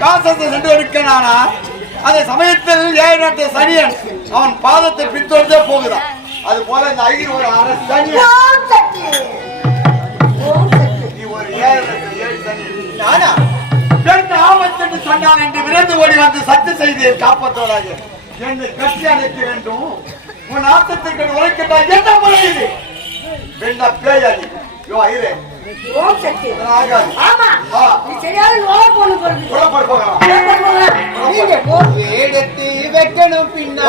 காசத்தை சென்று இருக்கிறானா அந்த சமயத்தில் ஏழு நாட்டு சனியன் அவன் பாதத்தை பின்தொடர்ந்தே போகிறான். அது போல இந்த ஐயர் ஒரு அரசு சனியன் ஒரு ஏழு ஏழு சனி. நானா? ரெண்டு ஆபத்து சொன்னான் என்று விரைந்து ஓடி வந்து சத்து செய்தியை காப்பாற்றுவதாக என்னை கட்டி அணைக்க வேண்டும். உன் ஆத்தத்திற்கு உரைக்கட்டால் என்ன முறையீடு வெண்ணா பேயாதி யோ ஐரே ஓம் சக்தி ஆமா. நீ சரியான போன நீங்க போ. எடுத்து வைக்கணும் பின்னா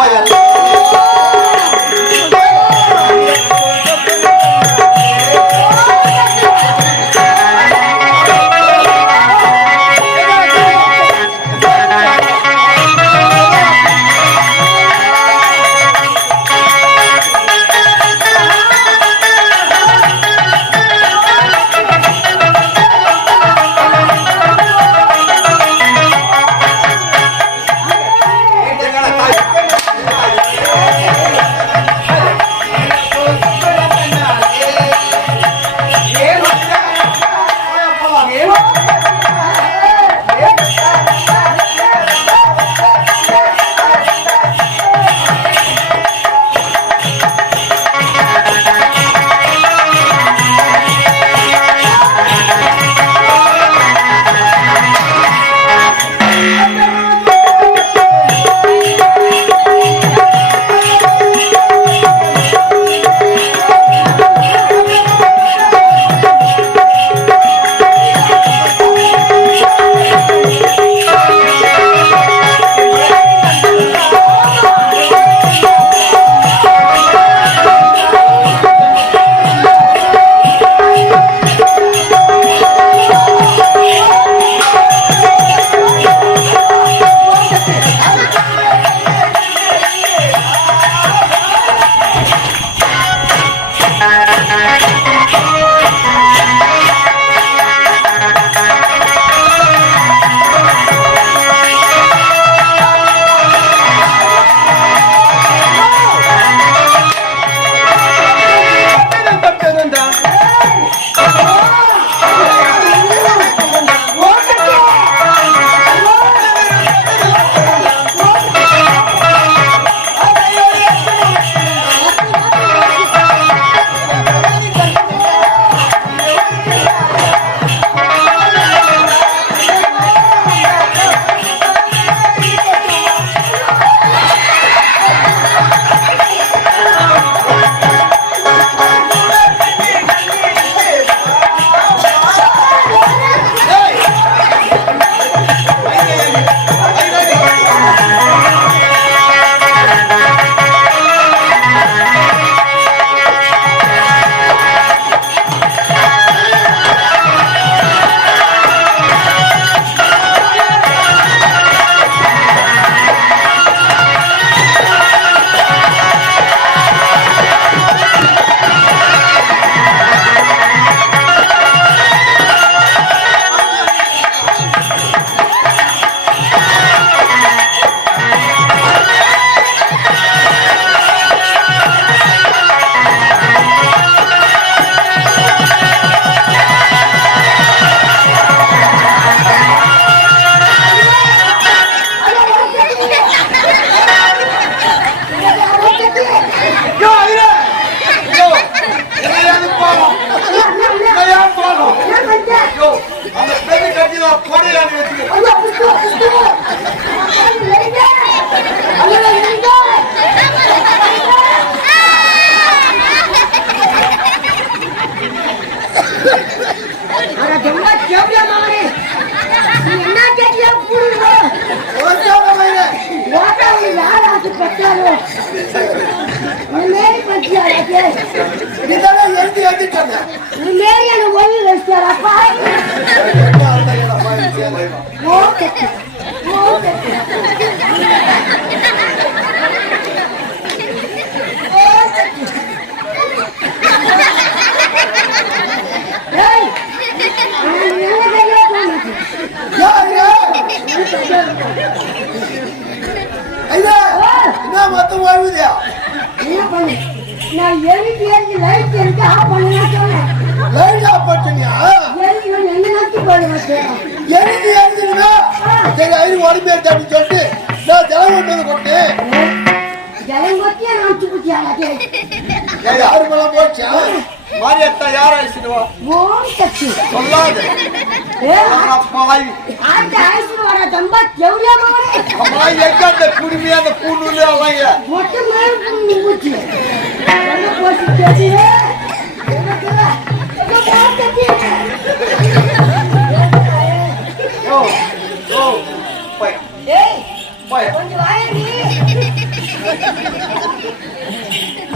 இதெல்லாம் எழுதி எழுதிட்டாங்க. ஐயா என்ன மொத்தம் வாழ்வுதியா நான் எழுதி எழுதி லைட் எழுதி ஆஃப் பண்ண சொன்னேன் லைட் ஆஃப் பண்ணியா எழுதி என்ன நோக்கி போடுவேன் சரி ஐந்து உடம்பு அப்படின்னு சொல்லிட்டு நான் ஜலம் கொண்டு வந்து கொட்டேன். யாரு மேல போச்சா? மாரியத்தா அழிச்சிடுவா ஓம் சக்தி சொல்லாது. ஏ வர தம்பா அந்த குடுமி அவங்க மொட்டை ஓ ஏய் கொஞ்சம்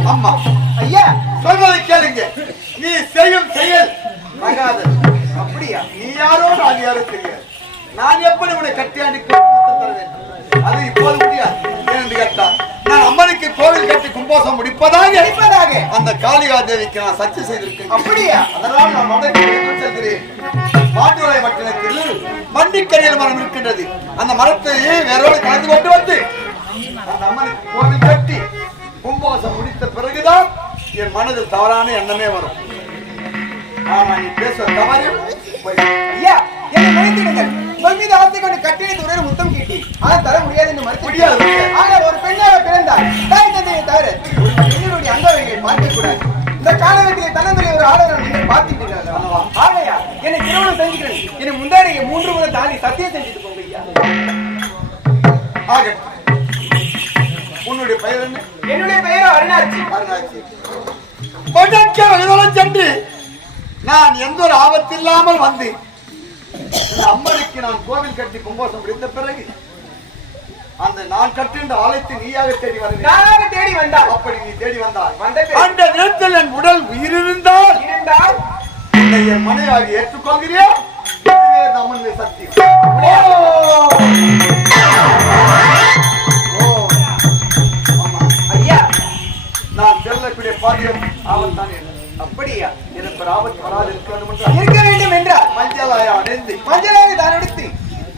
அம்மா ஐயா சொல்வதை கேளுங்க நீ செய்யும் செயல் ஆகாது அப்படியா நீ யாரோ நான் யாரோ தெரியாது நான் எப்படி உன்னை கட்டியாண்டி கொடுத்து தர வேண்டும் அது இப்போது முடியாது ஏனென்று கேட்டான் நான் அம்மனுக்கு கோவில் கட்டி கும்போசம் முடிப்பதாக இருப்பதாக அந்த காளிகா தேவிக்கு நான் சர்ச்சை செய்திருக்கேன் அப்படியா? அதனால் நான் மடக்கு செல்கிறேன். மாட்டுவரை மட்டத்தில் மண்டிக்கரையில் மரம் இருக்கின்றது. அந்த மரத்தை வேரோடு கலந்து கொண்டு வந்து அந்த அம்மனுக்கு கோவில் கட்டி கும்போசம் முடித்த பிறகுதான் என் மனதில் தவறான எண்ணமே வரும். ஆனா நீ பேசுவ தவறு? ஐயா என்னை மன்னித்திடுங்கள் உங்கள் மீது ஆசை கொண்டு கட்டியது ஒரே முத்தம் கேட்டி ஆனால் தர முடியாது என்று மறுத்து முடியாது. ஆனால் ஒரு பெண்ணாக பிறந்தார் தாய் தந்தையை தவிர ஒரு பெண்ணினுடைய அங்கவகையை பார்க்க கூடாது இந்த காலகட்டத்தில் தன்னந்தலை ஒரு ஆடவர் நீங்கள் பார்த்துட்டீர்கள் ஆகையா என்னை திருமணம் செஞ்சுக்கிறேன். என்னை முந்தாடியை மூன்று முறை தாண்டி சத்தியம் செஞ்சுட்டு போங்க ஐயா. ஆகட்டும். உன்னுடைய பெயர் என்ன? என்னுடைய பெயரோ அருணாச்சி கொண்டாக்க வழிதோலம் சென்று நான் எந்த ஒரு ஆபத்து இல்லாமல் வந்து இந்த அம்மனுக்கு நான் கோவில் கட்டி கும்போசம் முடிந்த பிறகு அந்த நான் கட்டுகின்ற ஆலயத்தை நீயாக தேடி நானாக தேடி வந்தால்? அப்படி நீ தேடி வந்தால் அந்த நேரத்தில் என் உடல் உயிரிருந்தால் இருந்தால்? என்னை என் மனைவியாக ஏற்றுக்கொள்கிறியா இதுவே இந்த அம்மனுடைய சத்தியம். ஓ. ஆமா. ஐயா. நான் செல்லக்கூடிய பாக்கியம் ஆபத்தான் என்ன அப்படியா? ஆபத்து வராது இருக்க வேண்டும் என்றால் இருக்க வேண்டும் என்றால் மஞ்சளாய அடைந்து மஞ்சளாக தான் எடுத்து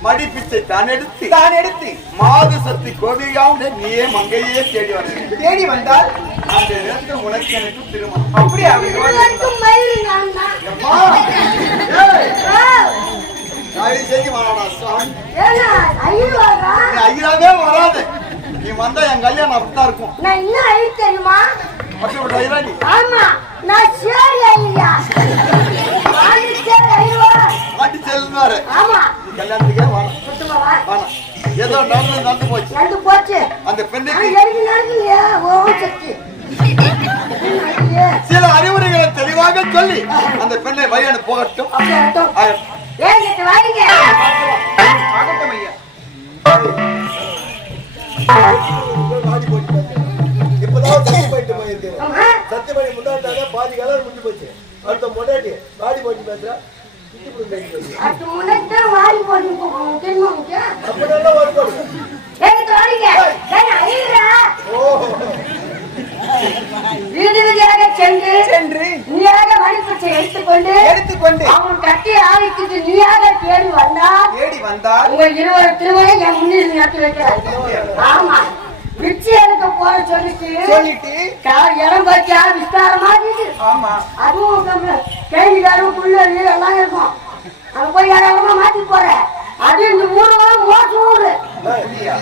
மடிப்பிச்சை தான் எடுத்து தான் எடுத்து. மாது சக்தி கோபிகாவுடைய நீயே மங்கையே தேடி வருகிறேன் தேடி வந்தால் அந்த உனக்கு எனக்கு திருமணம். ஏய், தயவு செஞ்சு வாடா சுவாமி. ஏன்னா ஐயர் வரா நீ ஐயாவே வராது. நீ வந்தா என் கல்யாணம் அப்படித்தான் இருக்கும். நான் இன்னும் தெரியுமா? ஆமா நான் சேரி ஐயா. சேரி ஆமா. கல்யாணத்துக்கே சுத்தமா வா. ஏதோ நடந்து நடந்து போச்சு. நடந்து போச்சு. அந்த பெண்ணுக்கு நடக்கலையா ஓ சக்தி. சில அறிவுரைகளை தெளிவாக சொல்லி அந்த பெண்ணை வழி போகட்டும். ஏன் கிட்ட வாங்க. ஆகட்டும் ஐயா. இப்பதான் சத்தி போயிட்டு போயிருக்கேன் சத்தி பண்ணி முன்னாடி பாதி கலர் முடிஞ்சு போச்சு அடுத்த முன்னாடி பாடி பேசுறா போட்டு மணிப்பச்சை எடுத்துக்கொண்டு. அவன் கட்டி ஆவிக்கிட்டு நீயாக தேடி வந்தால் தேடி வந்தால் உங்க இருவர் திருமணம் என் முன்னில் நடத்தி வைக்கிறார். ஆமா பிச்சை எடுக்க போற சொல்லிட்டு சொல்லிட்டு? கார் இடம் பச்சா விஸ்தாரமா இருக்கு ஆமா. அதுவும் கேள்விக்காரும் புள்ளு எல்லாம் இருக்கும். அங்க போய் யாராவது மாத்தி போற. அது இந்த ஊரு அப்படியா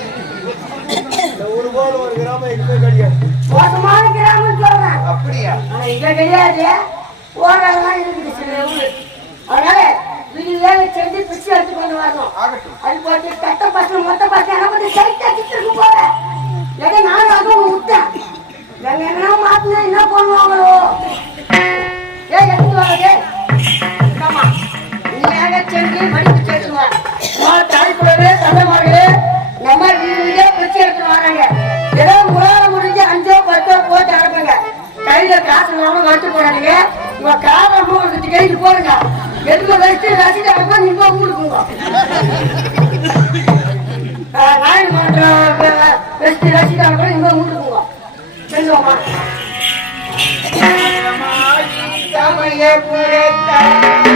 இந்த ஒரு போல ஒரு கிராமம் எங்க கிடையாது. மோசமான கிராமம் சொல்றேன். அப்படியா? இங்க கிடையாது. ஓரெல்லாம் இருக்குது சில ஊரு. அதனால வீடு வேலை செஞ்சு பிச்சை எடுத்து கொண்டு வரணும். அது போட்டு கட்ட பசங்க மொத்த பசங்க பண்ணி சைட்டா கிட்டு எதை நானும் அதுவும் விட்டேன் எங்க என்ன மாத்தினா என்ன பண்ணுவாங்களோ? ஏ எடுத்து வரதே ஆமா நீயாக சென்று மடிப்பு சேர்த்துவார் தாய்க்குள்ளே தந்தைமார்களே நம்ம வீடுகளே பிரிச்சு எடுத்து வராங்க. ஏதோ உங்களால முடிஞ்சு அஞ்சோ பத்தோ போட்டு அனுப்புங்க. கையில காசு இல்லாம வச்சு போறாங்க உங்க காரை உங்களுக்கு கைக்கு போடுங்க. எதுக்கு வச்சு ரசிக்க அனுப்ப நீங்க உங்களுக்கு நாயன்மன்றம் வெஸ்ட் ரசிக்க அனுப்ப நீங்க உங்களுக்கு செல்லுவோமா சமயபுரத்தாய்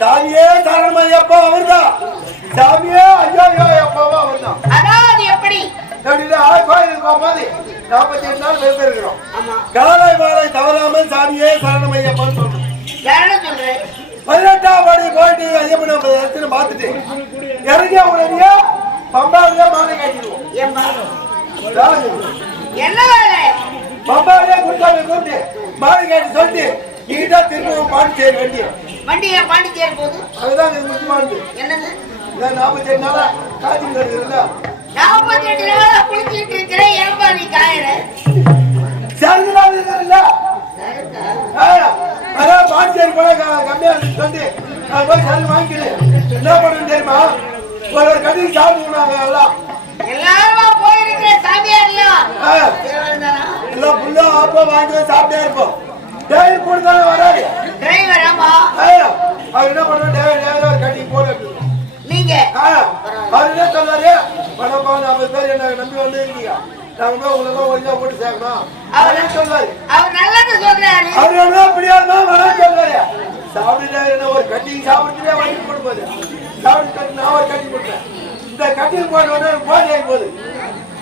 சாமியே சரணமையப்பா அவர்தான். சாமியே ஐயோ ஐயோ அப்பாவா அவர்தான். அதான் அது எப்படி? கோயிலுக்கு போகும்போது நாற்பத்தி எட்டு நாள் விரதம் இருக்கிறோம். ஆமா. காலை மாலை தவறாமல் சாமியே சரணமையப்பான்னு சொல்றோம் பதினெட்டாம் படி போயிட்டு ஐயப்பன் இடத்துல பார்த்துட்டு இறங்கிய உடனே பம்பாவிலே மாலை கட்டிடுவோம். என்ன வேலை? பம்பாவிலே குட்டாவை கூப்பிட்டு மாலை கட்டி சொல்லிட்டு நீட்டா திரும்பவும் பாண்டிச்சேரி வண்டி வண்டியை பாண்டிச்சேரி போகுது? அதுதான் இது முக்கியமானது என்னது? இந்த நாற்பத்தி எட்டு நாளா காய்ச்சி கிடக்குதுல்ல நாற்பத்தி எட்டு நாளா குளிச்சுட்டு இருக்கிறேன் ஏன்பா நீ காயற சேர்ந்து நாள் இருக்குதுல்ல ஆ, அதான் பாண்டிச்சேரி போல கம்மியா சொல்லிட்டு நான் போய் சரி வாங்கிக்கிடு என்ன பண்ணணும் தெரியுமா? ஒரு ஒரு கடைக்கு சாப்பிடுவாங்க எல்லாம். எல்லாருமா போயிருக்கிற சாமியார்லாம் எல்லாம். புல்லா ஆப்பா வாங்கி சாப்பிட்டே இருப்போம். டெய்லி கூட தானே வராது. டிரைவர் ஆமா. அவர் என்ன டெய்லி டெய்லி ஒரு கட்டி போட நீங்க. அவர் என்ன சொன்னாரு? பணப்பா நாற்பது பேர் என்ன நம்பி வந்து இருக்கீங்க நாங்க போய் ஒழுங்கா போட்டு சேர்க்கணும். அவர் என்ன சொன்னாரு? அவர் நல்லது சொல்றாரு. அவர் என்ன பிடியாதுமா வேணாம் சொல்றாரு சாப்பிட்டு என்ன ஒரு கட்டி சாப்பிட்டுட்டே வாங்கி போடும்போது சாப்பிட்டு கட்டி நான் ஒரு கட்டி போட்டேன் இந்த கட்டில் போன உடனே போதை ஆகி போகுது.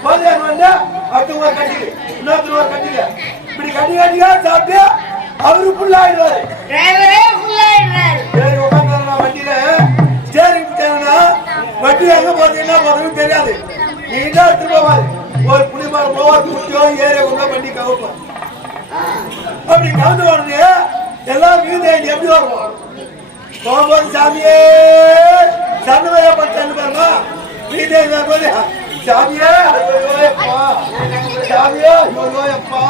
போதை ஆகி உடனே அடுத்து ஒரு கட்டிக்கு இன்னொருத்தர் ஒரு கட்டிக்கு. இப்படி கட்டி கட்டியா சாப்பிட்டு அவரு ஃபுல்லாயிடுறாரு சரி உட்காந்து வண்டியில. பிடிச்சேன்னா வண்டி எங்க போகுது என்ன போகுதுன்னு தெரியாது. நீ தான் எடுத்து போவாரு. ஒரு ஏரியா கொண்டு போய் வண்டி கவுப்பாரு அப்படி கவுந்து உடனே எல்லாம் வீடு எப்படி வருவோம்? போகும்போது சாமியே சன்னமையா பச்சன்னு பாருமா. வீடு போது சாமியே சாமியே ஐயோ அப்பா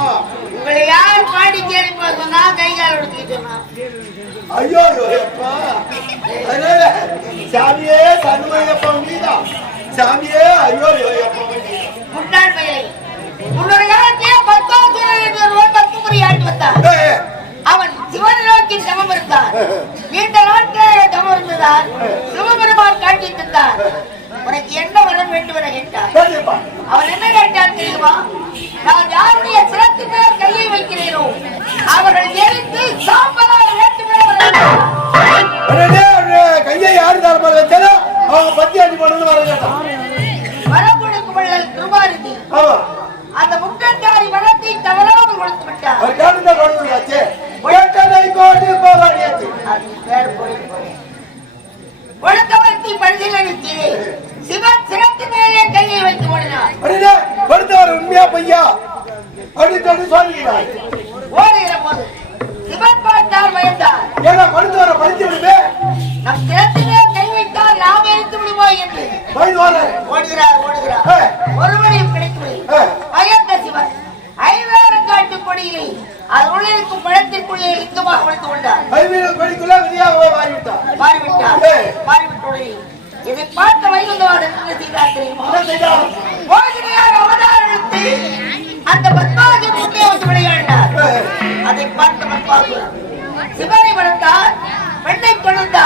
உங்களை யார் பாண்டிச்சேரி போக சொன்னா கை கால் சொன்னா ஐயோ ஐயோ அப்பா அதனால சாமியே சண்முகையப்பா நீதான் சாமியே ஐயோ ஐயோ அப்பா நீதான். முன்னாள் பயிரை முன்னொரு காலத்திலே பத்தாசுரன் என்று ஒருவன் பத்துமுறை ஆண்டு வந்தான். அவன் சிவனை நோக்கி சமம் இருந்தான். நீண்ட நாட்களே தவம் இருந்ததால் சிவபெருமான் காட்சி தந்தார். உனக்கு என்ன வரம் வேண்டும் என கேட்டார். அவன் என்ன கேட்டான் தெரியுமா? நான் யாருடைய சிரத்து மேல் கையை வைக்கிறேனோ? அவர்கள் எரித்து சாம்பலாக கையை யாரு தரமா வச்சாலும் அவங்க பத்தி அடி பண்ணணும் வர கேட்டான் வரம் கொடுக்கும் வள்ளல் கிருபாநிதி ஆமா. அந்த முட்டத்தாரி வரத்தை தவறாமல் கொடுத்து விட்டார்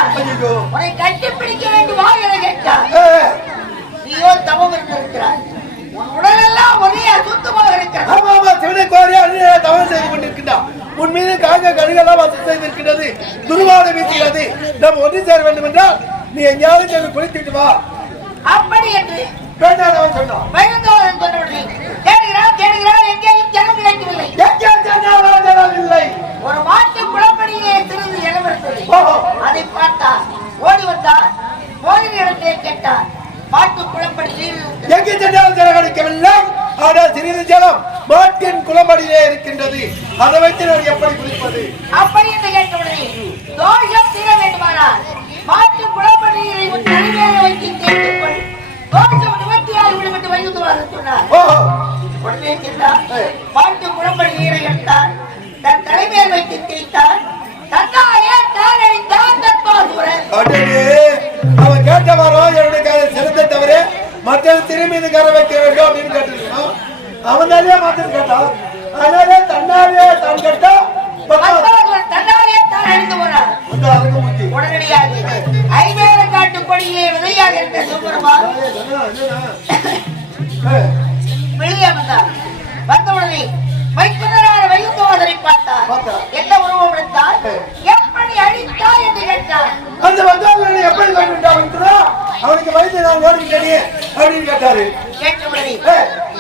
உன்னை கட்டி பிடிக்க வேண்டுமா என கேட்டார் நீயோ தவம் இருந்திருக்கிறாய் உன் உடலெல்லாம் ஒரே அசுத்தமாக இருக்கிறது. ஆமா ஆமா சிவனை கோரி அருணை தவறு செய்து கொண்டிருக்கின்றான். உன் மீது காங்க கழுகெல்லாம் வசதி செய்திருக்கிறது துருவாத வீசுகிறது. நாம் ஒன்று சேர வேண்டும் என்றால் நீ எங்கேயாவது சென்று குளித்துட்டு வா. அப்படி என்று வேண்டாம் சொன்னான். வைகுந்தவாதன் சொன்னவுடனே தேடுகிறார் தேடுகிறார் எங்கேயும் ஜனம் கிடைக்கவில்லை. எங்கே ஜனம் இல்லை. ஒரு அதை பார்த்தார். ஓடி வந்தார். மோதின இடத்தை கேட்டார். மாட்டு குளப்படியில் எங்கே சென்றாலும் ஜனம் கிடைக்கவில்லை ஆனால் சிறிது ஜலம் மாட்டின் குளமடியிலே இருக்கின்றது. அதை வைத்து நான் எப்படி குளிப்பது? அப்படி என்று கேட்டவுடனே தோஷம் தீர வேண்டுமானால் மாட்டு உன் தலைமையை வைத்து தேடிக் கொள் தோஷம் என்று சொன்னார். ஓஹோ. உடனே சென்றார். மாட்டு குளப்படி நீரை எடுத்தார். தன் தலைமையில் வைத்து தேய்த்தார். தன்னாலே அடடே, அவன் கேட்ட வரம் என்னுடைய கையில் சிறந்த தவிர மற்ற திரும்பி கரை வைக்க வேண்டும் அப்படின்னு கேட்டிருக்கான் அவன் தானே மாத்திரம் கேட்டான் அதனாலே தன்னாலே தான் கேட்டா. உடனடியாக ஐவேர காட்டு கொடியிலே விதையாக இருந்த? ஏய், வெளியே வந்தார். வந்தவுடனே வைகுந்தவாதரை பார்த்தார். பார்த்தார். என்ன உருவம் எடுத்தார்? அந்த வந்தால் எப்படி வந்துட்டா அவனுக்கு வயது நான் ஓடிக்கிட்டே அப்படின்னு கேட்டாரு.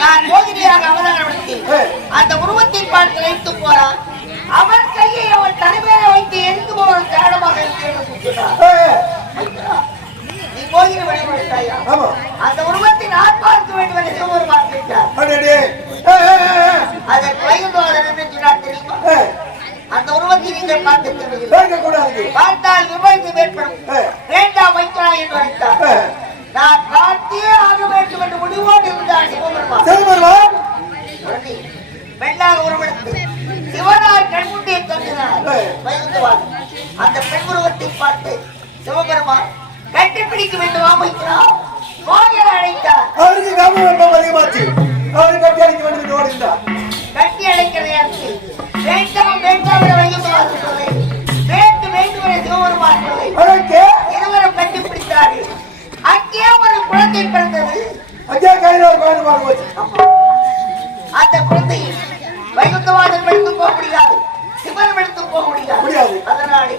நான் மோகினியாக அவதாரப்படுத்தி. அந்த உருவத்தை பார்த்து வைத்து போறான் அவன் கையை அவன் தலைமையில வைத்து எரிந்து போவதன் காரணமாக அந்த உருவத்தை நான் பார்க்க வேண்டும் என்று சிவபெருமான் கேட்டார்? அதற்கு சொன்னார் தெரியுமா? அந்த உருவத்தை நீங்கள் பார்க்க தேவையில்லை கேட்க கூடாது பார்த்தால் விபரீதம் ஏற்படும். வேண்டாம் வைக்கிறா என்று அழைத்தார். ஏ, நான் பார்த்தே ஆக வேண்டும் என்று முடிவோடு இருந்தார் சிவபெருமான். சிவபெருமான். பெண்ணாக உருவெடுத்து சிவனார் கண்முண்டே. வைகுந்தவான் அந்த பெண் உருவத்தை பார்த்து சிவபெருமான் கட்டிப்பிடிக்க வேண்டும் அமைக்கிறார். கோயில் அழைத்தார் அவருக்கு காமம் அதிகமாச்சு அவரு கட்டி அடிக்க வேண்டும் என்று ஓடுகின்றார் கட்டி அழைக்கிற நேரத்தில் வேண்டாம் வேண்டாம் என வைகுந்தவான் சொல்லை வேண்டும் என சிவபெருமான் சொல்லை அதற்கு இருவரும் கட்டிப்பிடித்தார்கள் அங்கே ஒரு குழந்தை பிறந்தது அந்த குழந்தையை வைகுந்தவாதம் எடுத்து போக முடியாது. சிவன் எடுத்து போக முடியாது. முடியாது. அதனாலே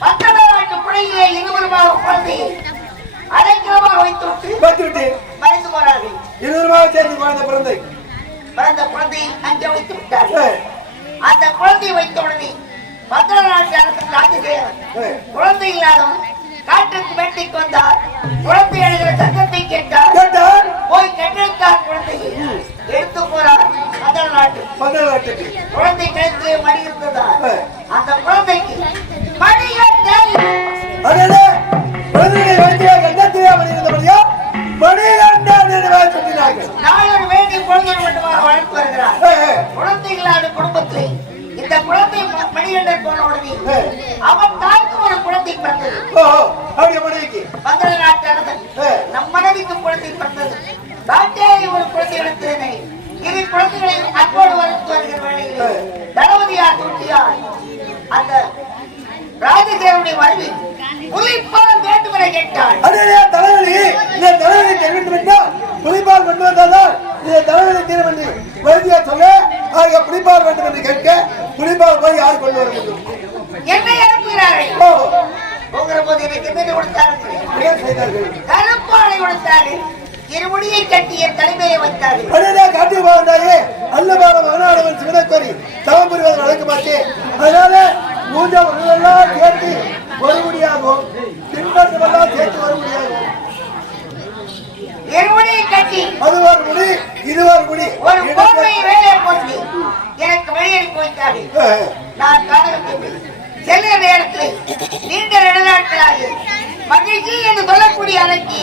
பத்தன நாட்டு புழையிலே இருவருமாக குழந்தையை அடைக்கலமாக விட்டு மறைந்து போனார்கள். இருவருமாக சேர்ந்து குழந்தை பிறந்தை. பிறந்த குழந்தையை அங்கே வைத்து விட்டார்கள் அந்த குழந்தையை வைத்த உடனே பத்தன நாட்டு அரசு ராஜசேகரன் ஏ, குழந்தை இல்லாதவன் காட்டுக்கு வேட்டைக்கு வந்தார் குழந்தை அழுகிற சத்தத்தை கேட்டார் கேட்டார் போய் கண்டெடுத்தார் குழந்தையை எடுத்து போறார் பத்தன நாட்டு பதினெட்டுக்கு குழந்தை கழுத்து மணி இருந்ததா. அந்த குழந்தைக்கு மணிகண்டன் அடடே. குழந்தையை வைத்தியா கண்டத்திலே மணியிருந்தபடியா மணிகண்டன் என்று பெயர் சூட்டினார்கள் நாயர் வேண்டி குழந்தை மட்டுமாக வளர்த்து வருகிறார். ஏ, ஏ, குழந்தை இல்லாத குடும்பத்தில் இந்த குழந்தை மணிகண்டன் போன உடனே. அவன் தாய்க்கு ஒரு குழந்தை பிறந்தது. அப்படியே மணிக்கு மங்கள நாட்டு. நம் மனைவிக்கு குழந்தை பிறந்தது. நாட்டேறி ஒரு குழந்தை எடுத்தேனே இரு குழந்தைகளை அன்போடு வளர்த்து வருகிற வேளையிலே தளபதியார் தூண்டியார் அந்த ராஜதேவனுடைய மனைவி புலிப்பால் வேண்டும் என கேட்டாள் தலைவலி இந்த தலைவலி தெரிவித்து விட்டால் புலிப்பால் கொண்டு வந்தால்தான் இந்த தலைவலி தீர வேண்டும் வைத்தியா சொல்ல ஆக புலிப்பால் வேண்டும் என்று கேட்க புலிப்பால் போய் யார் கொண்டு வர முடியும்? என்னை அனுப்புகிறார்கள் ஓஹோ. போகிற போது எனக்கு என்ன கொடுத்தார்கள் கருப்பாடை கொடுத்தார்கள் இருமுடியை கட்டிய தலைமையை வைத்தார்கள் அடடே காட்டு போகண்டாயே அல்லபார மகனாடவன் சிவனக்கோரி தவம் புரிவது நடக்க மாட்டேன் அதனால மூஞ்ச உடலெல்லாம் சேர்த்து ஒரு முடியாகும். பின்பற்றமெல்லாம் சேர்த்து ஒரு இருமுடியை கட்டி அது ஒரு முடி இது ஒரு முடி ஒரு கோட்டை. வேலை போட்டு எனக்கு வெளியெடுத்து வைத்தார்கள் நான் காரணத்தில் செல்ல நேரத்தில் நீண்ட நெடுநாட்களாக மகிழ்ச்சி என்று சொல்லக்கூடிய அன்னைக்கு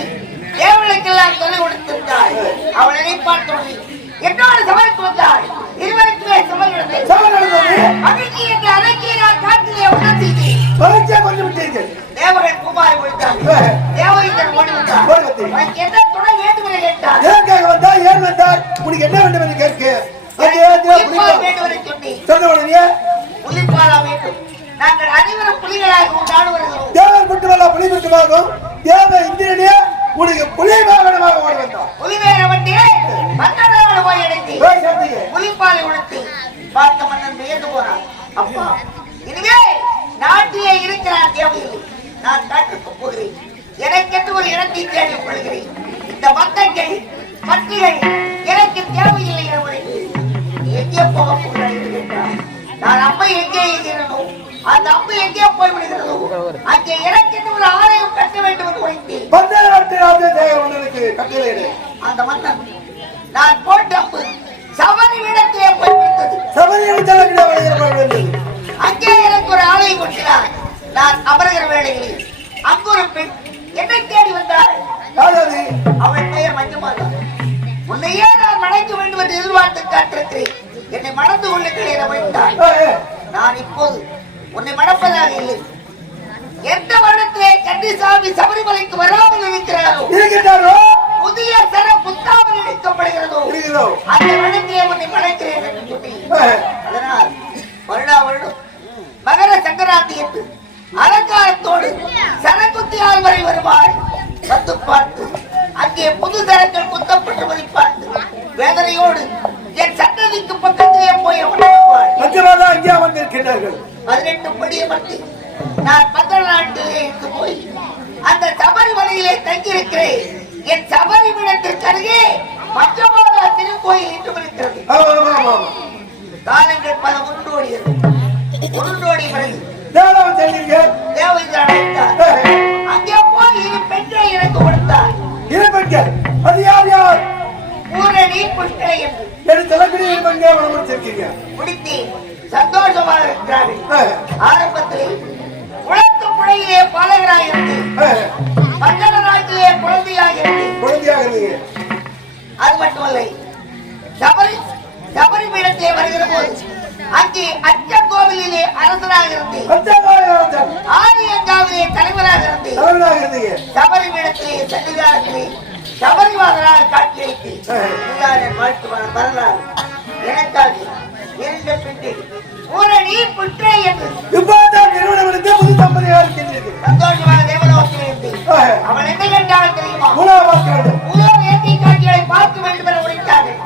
தேவனுக்கெல்லாம் சொல்லிக் கொடுத்திருந்தாள் அவள் நினைப்பாட்டோடு என்னோடு சமருக்கு வந்தாள் இருவருக்குமே சமர் நடந்தது சமம் நடந்தது மகிழ்ச்சி என்ற அன்னைக்கு நான் காட்டிலே விட்டீர்கள். தேவகன் குமாரி கொடுத்தார். தேவகன் ஓடி வந்தார் என்ன ஏற்காக வந்தா ஏன் வந்தார் உனக்கு என்ன வேண்டும் என்று கேட்க. சொன்ன. உடனே நாங்கள் அனைவரும் புலிகளாக உண்டாடு வருகிறோம் தேவன் புலி குட்டுமாகும் தேவ இந்திரனே உனக்கு புலி வாகனமாக ஓடி வந்தான். புலிவேற வண்டியை மன்னனோடு போய் அடைத்து புலிப்பாலை உடுத்தி பார்த்த மன்னன் வியந்து போனான். அப்பா இனிமே நாட்டிலே இருக்கிறார் தேவையில்லை நான் காட்டுக்கு போகிறேன். எனக்கென்று ஒரு இடத்தை தேடிக் கொள்கிறேன் இந்த மந்தங்கள் பட்டிகள் எனக்கு தேவையில்லை நீ எங்கே போக. நான் அம்மை எங்கே இருக்கிறனோ அந்த அம்மை எங்கே போய் விடுகிறதோ அங்கே எனக்கென்று ஒரு ஆலயம் கட்ட வேண்டும் என்று உழைத்தேன் கட்டளையிடு. அந்த மன்னன் நான் போட்ட அம்பு சபரி விடத்திலே போய் விட்டது வருகிற வேண்டியது அங்கே எனக்கு ஒரு ஆலை கொடுக்கிறார் நான் அமர்கிற வேளையில் அங்கு ஒரு பெண் என்னை தேடி வந்தாள். யாராவது அவள் பெயர் மஞ்சமாதா. உன்னையே நான் மணக்க வேண்டும் என்று எதிர்பார்த்து காத்திருக்கிறேன்? என்னை மணந்து ஏ, ஏ, நான் இப்போது உன்னை மணப்பதாக இல்லை. எந்த வருடத்திலே கன்னிசாமி சபரிமலைக்கு வராமல் இருக்கிறாரோ இருக்கின்றாரோ புதிய சர புத்தாமல் எடுக்கப்படுகிறதோ அந்த வருடத்திலே உன்னை மணக்கிறேன் என்று சொன்னேன் பார்த்து அங்கே புது சரக்கள் குத்தப்பட்டு மதிப்பார்த்து வேதனையோடு என் சன்னதிக்கு பக்கத்திலே போய் மஞ்சமாதா அங்கே அமர்ந்திருக்கின்றார்கள். பதினெட்டு படி அமர்த்தி நான் பந்தல் நாட்டிலே இருந்து போய் அந்த சபரி மலையிலே தங்கியிருக்கிறேன். என் சபரி பீடத்திற்கு அருகே பஞ்சமாதா திருக்கோயில் இன்று இருக்கிறது. காலங்கள் பல உருண்டோடியது உருண்டோடி பிறகு தேவன் தெரியுங்க இருப்பெண்கள் அது யார் யார்? பூரணி புஷ்கரை என்று சொல்லக்கூடிய இருப்பெண்கள் மனம் முடிச்சிருக்கீங்க முடித்து சந்தோஷமாக இருக்கிறார்கள். ஆரம்பத்திலே உலகத்து புழையிலே பாலகராக இருந்து மண்டல நாட்டிலே குழந்தையாக இருந்து குழந்தையாக இருந்தீங்க. அது மட்டுமல்ல சபரி சபரி பீடத்திலே வருகிற போது அங்கே அச்சங்கோவிலிலே அரசராக இருந்து ஆரியங்காவிலே தலைவராக இருந்து தலைவராக இருந்தீங்க. சபரி பீடத்திலே சன்னிதானத்திலே சபரிவாசனாக காட்சியளித்து வாழ்த்து வர- வரலாறு. எனக்காக இரண்டு பெண்கள் பூரணி புற்றை என்று. நிறுவனம் எடுத்து புது தம்பதியாக இருக்கின்றீர்கள்? சந்தோஷமாக தேவலோகத்தில் இருந்து. அவன் என்ன கண்டாலும் தெரியுமா? முதல் இயற்கை காட்சிகளை பார்க்க வேண்டும் என உழைத்தார்கள்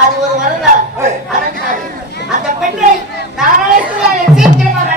அது ஒரு வரலாறு அந்த பெண்ணை நான் அழைத்து சீக்கிரமாக